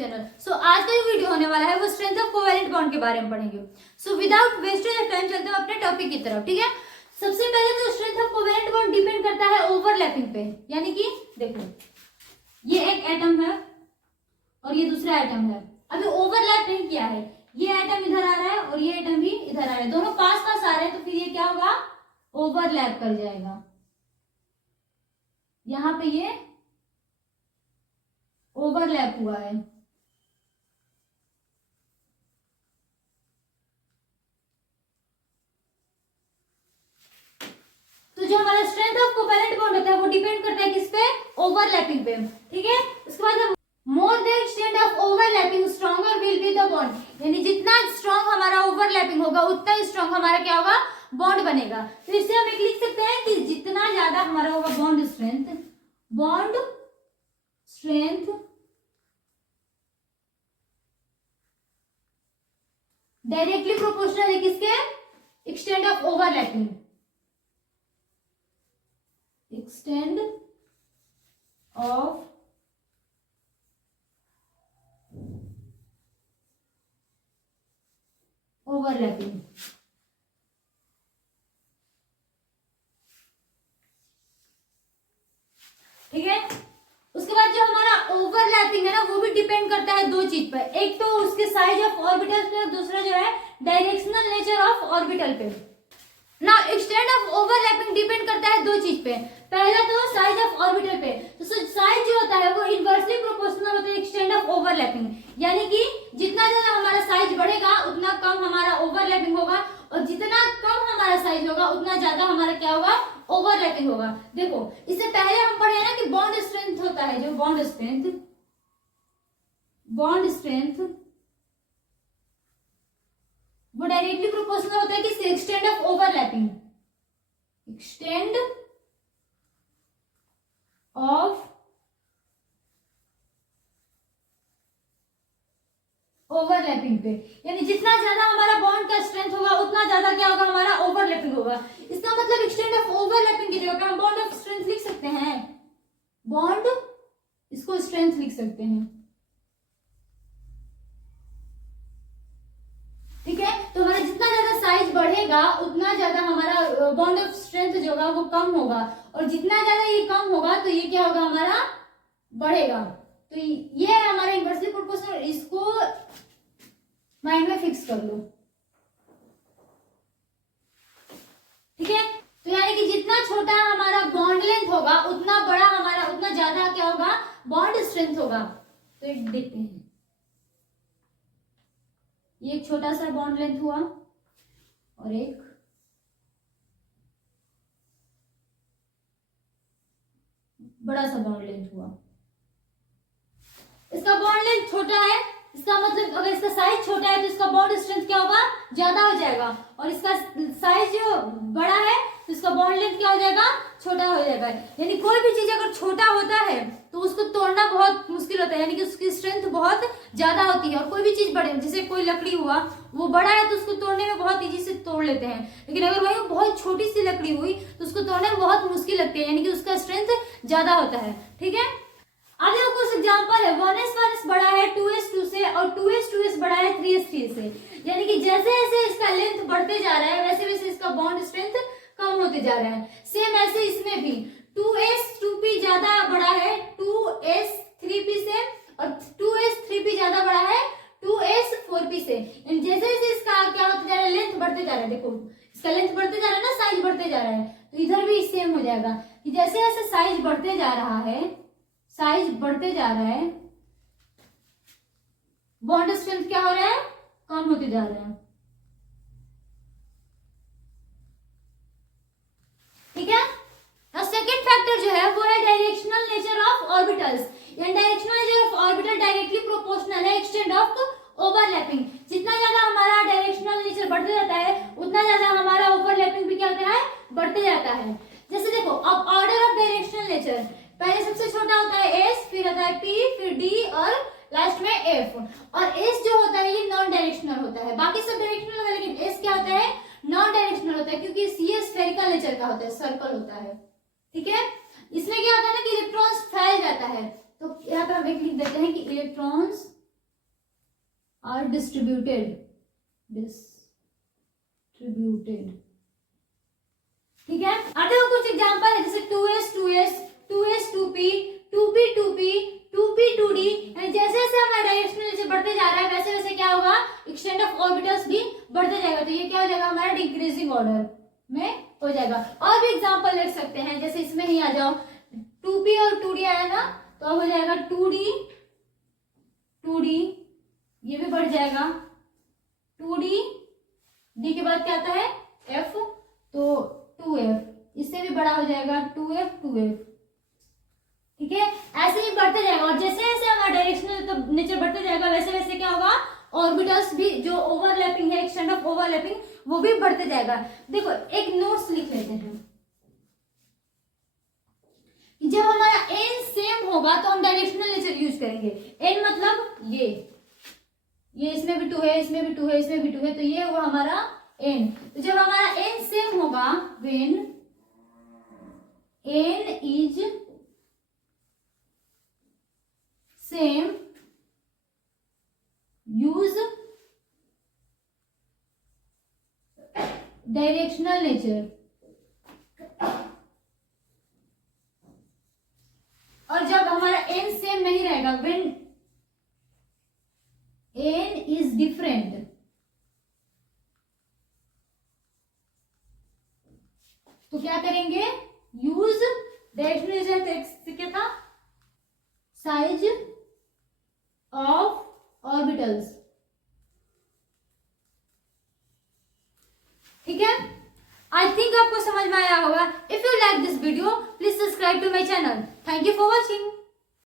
Channel. सो आज का जो वीडियो होने वाला है वो स्ट्रेंथ ऑफ कोवैलेंट बॉन्ड के बारे में पढ़ेंगे। So without wastage of time चलते हैं अपने टॉपिक की तरफ। ठीक है, सबसे पहले तो strength of covalent bond depend करता है ओवरलैपिंग पे, यानी कि देखो ये एक एटम है और ये दूसरा एटम है, अभी ओवरलैप नहीं किया है, ये एटम इधर आ रहा है और ये एटम भी इधर आ रहा है, दोनों पास पास आ रहे हैं, तो फिर ये क्या होगा, ओवरलैप कर जाएगा। यहां पे ये ओवरलैप हुआ है। तो जो हमारा स्ट्रेंथ ऑफ कोवैलेंट बॉन्ड होता है वो डिपेंड करता है किस पे, ओवरलैपिंग पे। ठीक है, उसके बाद more the extent of overlapping stronger will be the bond, यानी जितना स्ट्रॉन्ग हमारा ओवरलैपिंग होगा उतना ही स्ट्रॉन्ग हमारा क्या होगा, बॉन्ड बनेगा। तो इससे हम एक लिख सकते हैं कि जितना ज्यादा हमारा होगा बॉन्ड स्ट्रेंथ डायरेक्टली प्रोपोर्शनल है किसके, extent of overlapping, extend of overlapping. ठीक है, उसके बाद जो हमारा ओवरलैपिंग है ना वो भी डिपेंड करता है दो चीज पर, एक तो उसके साइज ऑफ ऑर्बिटल पे और दूसरा जो है डायरेक्शनल नेचर ऑफ ऑर्बिटल पे। ना एक्सटेंट ऑफ ओवरलैपिंग डिपेंड करता है दो चीज पे, पहला तो साइज ऑफ ऑर्बिटल पे, तो साइज जो होता है वो इनवर्सली प्रोपोर्शनल होता है एक्सटेंट ऑफ ओवरलैपिंग, यानी कि जितना ज्यादा हमारा साइज बढ़ेगा उतना कम हमारा ओवरलैपिंग होगा, और जितना कम हमारा साइज होगा उतना ज्यादा हमारा क्या होगा, ओवरलैपिंग होगा। देखो इससे पहले हम पढ़े ना कि बॉन्ड स्ट्रेंथ होता है, जो बॉन्ड स्ट्रेंथ वो डायरेक्टली प्रोपोर्शनल होता है कि extend of overlapping, extend of overlapping पे, यानी जितना ज्यादा हमारा बॉन्ड का स्ट्रेंथ होगा उतना ज्यादा क्या होगा, हमारा ओवरलैपिंग होगा। इसका मतलब एक्सटेंड ऑफ ओवरलैपिंग की जगह पे हम बॉन्ड ऑफ स्ट्रेंथ लिख सकते हैं, बॉन्ड इसको स्ट्रेंथ लिख सकते हैं। ठीक है, तो हमारा जितना ज्यादा साइज बढ़ेगा उतना ज्यादा हमारा बॉन्ड ऑफ स्ट्रेंथ जो होगा वो कम होगा, और जितना ज्यादा ये कम होगा तो ये क्या होगा, हमारा बढ़ेगा। तो ये है हमारा इनवर्सली प्रोपोर्शनल, इसको माइंड में फिक्स कर लो। ठीक है, तो यानी कि जितना छोटा हमारा बॉन्ड लेंथ होगा उतना बड़ा हमारा, उतना ज्यादा क्या होगा, बॉन्ड स्ट्रेंथ होगा। तो एक देखते हैं, ये एक छोटा सा बॉन्ड लेंथ हुआ और एक बड़ा सा बॉन्ड लेंथ हुआ। इसका बॉन्ड लेंथ छोटा है, इसका मतलब अगर इसका साइज छोटा है तो इसका बॉन्ड स्ट्रेंथ क्या होगा, ज्यादा हो जाएगा, और इसका साइज जो बड़ा है तो इसका बॉन्ड लेंथ क्या हो जाएगा, छोटा हो जाएगा। यानी कोई भी चीज अगर छोटा होता है तो उसको तोड़ना बहुत मुश्किल होता है, यानी कि उसकी स्ट्रेंथ बहुत ज्यादा होती है, और कोई भी चीज बड़े, जैसे कोई लकड़ी हुआ वो बड़ा है तो उसको तोड़ने में बहुत इजी से तोड़ लेते हैं, लेकिन अगर वही बहुत छोटी सी लकड़ी हुई तो उसको तोड़ने में बहुत मुश्किल लगती है, यानी कि उसका स्ट्रेंथ ज्यादा होता है। ठीक है, आगे कुछ एग्जांपल है, 1s बड़ा है 2s 2 से, और 2s बड़ा है 3s 3 से, यानी कि जैसे जैसे इसका लेंथ बढ़ते जा रहा है वैसे वैसे इसका बॉन्ड स्ट्रेंथ कम होते जा रहा है। सेम ऐसे इसमें भी 2s 2p ज्यादा बड़ा है 2s 3p से, और 2s 3p ज्यादा बड़ा है 2s 4p से, जैसे जैसे इसका क्या होता जा रहा है, लेंथ बढ़ते जा रहा है। देखो इसका लेंथ बढ़ते जा रहा है ना, साइज बढ़ते जा रहा है, तो इधर भी सेम हो जाएगा कि जैसे जैसे साइज बढ़ते जा रहा है, साइज बढ़ते जा रहा है, बॉन्ड स्ट्रेंथ क्या हो रहा है, कम होते जा रहा है। ठीक है, अब सेकंड फैक्टर जो है वो है डायरेक्शनल नेचर ऑफ ऑर्बिटल्स, यानी directional nature of orbital directly proportional है एक्सटेंड ऑफ ओवरलैपिंग। जितना ज्यादा हमारा डायरेक्शनल नेचर बढ़ते जाता है उतना ज्यादा हमारा ओवरलैपिंग भी क्या होता है, बढ़ते जाता है। जैसे देखो अब ऑर्डर ऑफ डायरेक्शनल नेचर, पहले सबसे छोटा होता है एस, फिर आता है पी, फिर डी और लास्ट में एफ, और एस जो होता है ये नॉन डायरेक्शनल होता है, बाकी सब डायरेक्शनल होता है, लेकिन एस क्या होता है, नॉन डायरेक्शनल होता है, क्योंकि ये स्फेरिकल नेचर का होता है, सर्कल होता है। ठीक है, इसमें क्या होता है ना कि इलेक्ट्रॉन्स फैल जाता है, तो यहाँ पे हम एक लिख देते हैं कि इलेक्ट्रॉन्स आर डिस्ट्रीब्यूटेड, ठीक है। अब देखो कुछ एग्जांपल है, जैसे 2s 2s 2s 2p 2p 2p 2p 2d, जैसे जैसे हमारा डायरेक्शनल नेचर बढ़ते जा रहा है वैसे वैसे क्या होगा, एक्सटेंड ऑफ ऑर्बिटल्स भी बढ़ते जाएगा। तो ये क्या हो जाएगा हमारा डिक्रीजिंग ऑर्डर में हो जाएगा। और भी एग्जांपल लिख सकते हैं, जैसे इसमें ही आ जाओ, 2p और 2d आया ना, तो अब हो जाएगा 2d 2d, ये भी बढ़ जाएगा 2d, d के बाद क्या आता है f, तो 2f, इससे भी बड़ा हो जाएगा 2f 2f, ठीक है। ऐसे ही बढ़ते जाएगा, और जैसे जैसे हमारा डायरेक्शनल नेचर बढ़ते जाएगा वैसे वैसे क्या होगा, ऑर्बिटल्स भी जो ओवरलैपिंग है, एक्सटेंड ऑफ ओवरलैपिंग, वो भी बढ़ते जाएगा। देखो एक नोट्स लिख लेते हैं, जब हमारा n सेम होगा तो हम डायरेक्शनल नेचर यूज करेंगे। n मतलब ये इसमें भी 2 है, इसमें भी 2 है, इसमें भी 2 है, तो ये हुआ हमारा n। तो जब हमारा n सेम होगा, when n is same, use directional nature. और जब हमारा n सेम नहीं रहेगा, when n is different, तो क्या करेंगे, यूज डायरेक्शनल नेचर। क्या था, साइज ऑफ ऑर्बिटल्स,